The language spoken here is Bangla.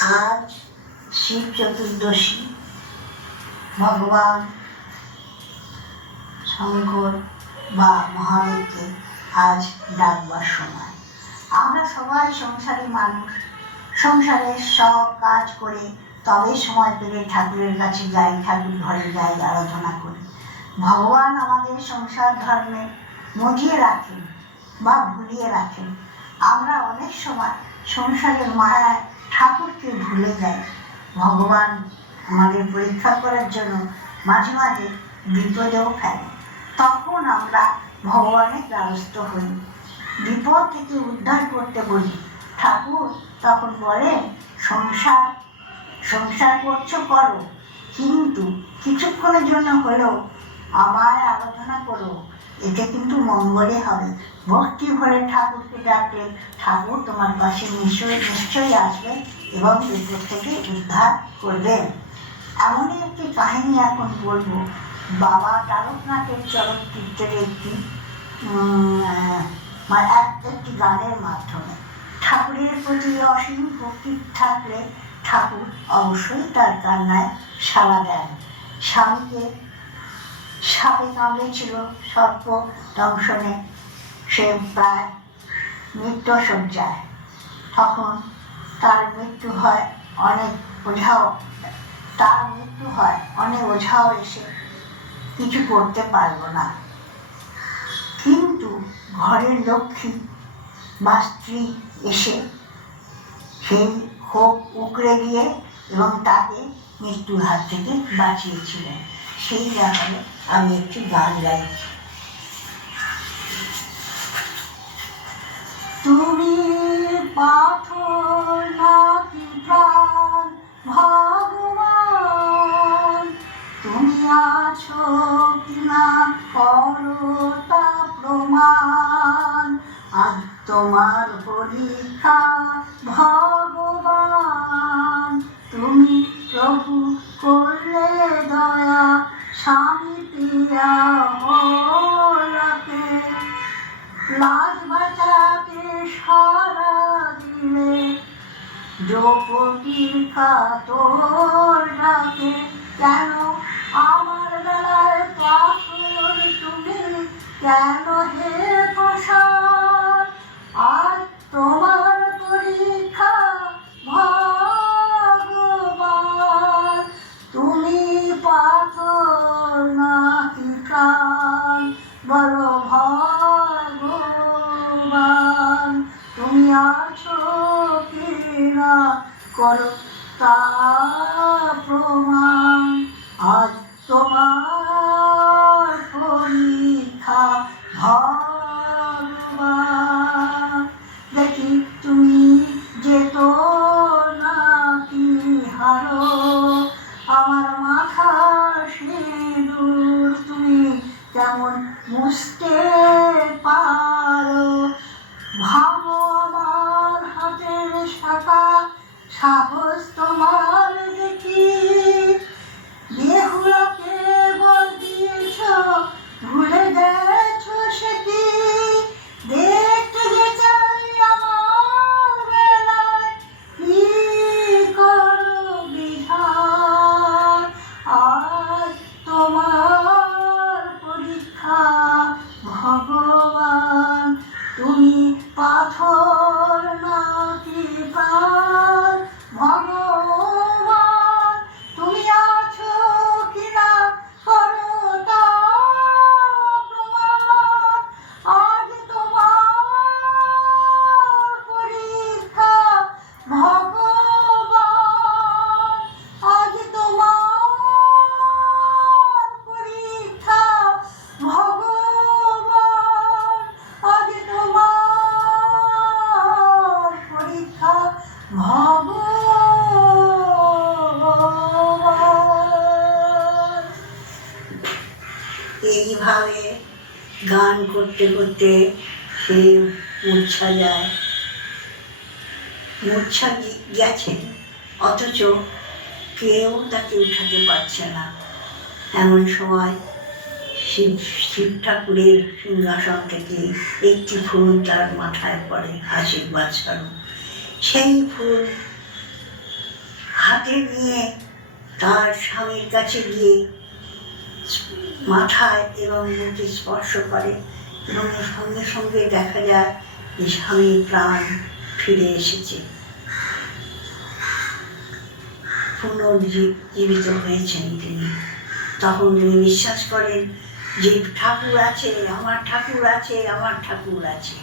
আজ শিব চতুর্দশী। ভগবান শঙ্কর বা মহাদেবকে আজ ডাকবার সময়। আমরা সবাই সংসারী মানুষ, সংসারের সব কাজ করে তবে সময় পেলে ঠাকুরের কাছে যাই, ঠাকুর ঘরে যাই, আরাধনা করি। ভগবান আমাদের সংসার ধর্মে মজিয়ে রাখেন বা ভুলিয়ে রাখেন। আমরা অনেক সময় সংসারের মায়ায় ঠাকুরকে ভুলে যাই। ভগবান আমাদের পরীক্ষা করার জন্য মাঝে মাঝে বিপদেও ফেলে। তখন আমরা ভগবানের দ্বারস্থ হই, বিপদ থেকে উদ্ধার করতে বলি। ঠাকুর তখন বলেন, সংসার করছো করো, কিন্তু কিছুক্ষণের জন্য হলেও আমায় আরাধনা করো, এতে কিন্তু মঙ্গলে হবে। ভক্তি ভরে ঠাকুরকে ডাকলে ঠাকুর তোমার পাশে নিশ্চয়ই আসবে এবং বিপদ থেকে উদ্ধার করবেন। এমনই একটি কাহিনী এখন বলবো। বাবা তারকনাথের চলচ্চিত্রের একটি গানের মাধ্যমে। ঠাকুরের প্রতি অসীম ভক্তি থাকলে ঠাকুর অবশ্যই তার কান্নায় সাড়া দেন। স্বামীকে সাপে কামড়েছিল, সর্প দংশনে সে প্রায় মৃত্যুশয্যায়। তখন তার মৃত্যু হয় অনেক ওঝাও এসে কিছু করতে পারল না। কিন্তু ঘরের লক্ষ্মী বা স্ত্রী এসে সেই ক্ষোভ উকড়ে দিয়ে এবং তাকে মৃত্যুর হাত থেকে বাঁচিয়েছিলেন। সেই ব্যাপারে আমি একটি গান গাইছি। তুমি পাথর নাকি প্রাণ ভগবান, তুমি আছো কিনা করো তা প্রমাণ। আজ তোমার পরীক্ষা ভগবান, তুমি প্রভু করলে দয়া, স্বামী পিয়া হলাকে লাজ বাঁচাতে সারা দিলে, দ্রৌপদীর কাতর ডাকে। কেন আমার বেলায় পাথর তুমি, কেন হে প্রসাদ? আজ তোমার পরীক্ষা ভগবান, তুমি পাথর নাকি প্রাণ, বলো ভগবান, তুমি আছো কিনা করো তা প্রমাণ। আজ তোমার পরীক্ষা ভগবান, দেখি তুমি যেত নাকি হারো, আমার মাথা সিঁদুর তুমি কেমন মুছতে পারো। ভাঙো আমার হাতের শাখা, সাহস তোমার দেখি, বেহুলাকে বল দিয়েছ, ভুলে গেছ সে কি? দেখতে যে চাই আমার বেলায়, কি করো বিধান। আজ তোমার পরীক্ষা ভগবান, তুমি পাথর নাকি প্রাণ ভগবান, তুমি আছো কিনা করো তা প্রমাণ। আজ তোমার পরীক্ষা ভগবান, আজ তোমার পরীক্ষা ভগবান, আজ তোমার পরীক্ষা ভগবান। এইভাবে গান করতে করতে সে মূর্ছা গেছেন, অথচ কেউ তাকে উঠাতে পারছে না। এমন সময় শিব ঠাকুরের সিংহাসন থেকে একটি ফুল তার মাথায় পড়ে, আশীর্বাদ স্বরূপ। সেই ফুল হাতে নিয়ে তার স্বামীর কাছে গিয়ে মাথায় এবং মুখে স্পর্শ করে এবং সঙ্গে সঙ্গে দেখা যায় যে স্বামীর প্রাণ ফিরে এসেছে, পুনর্জীবিত হয়েছেন তিনি। তখন তিনি বিশ্বাস করেন যে ঠাকুর আছে, আমার ঠাকুর আছে, আমার ঠাকুর আছে।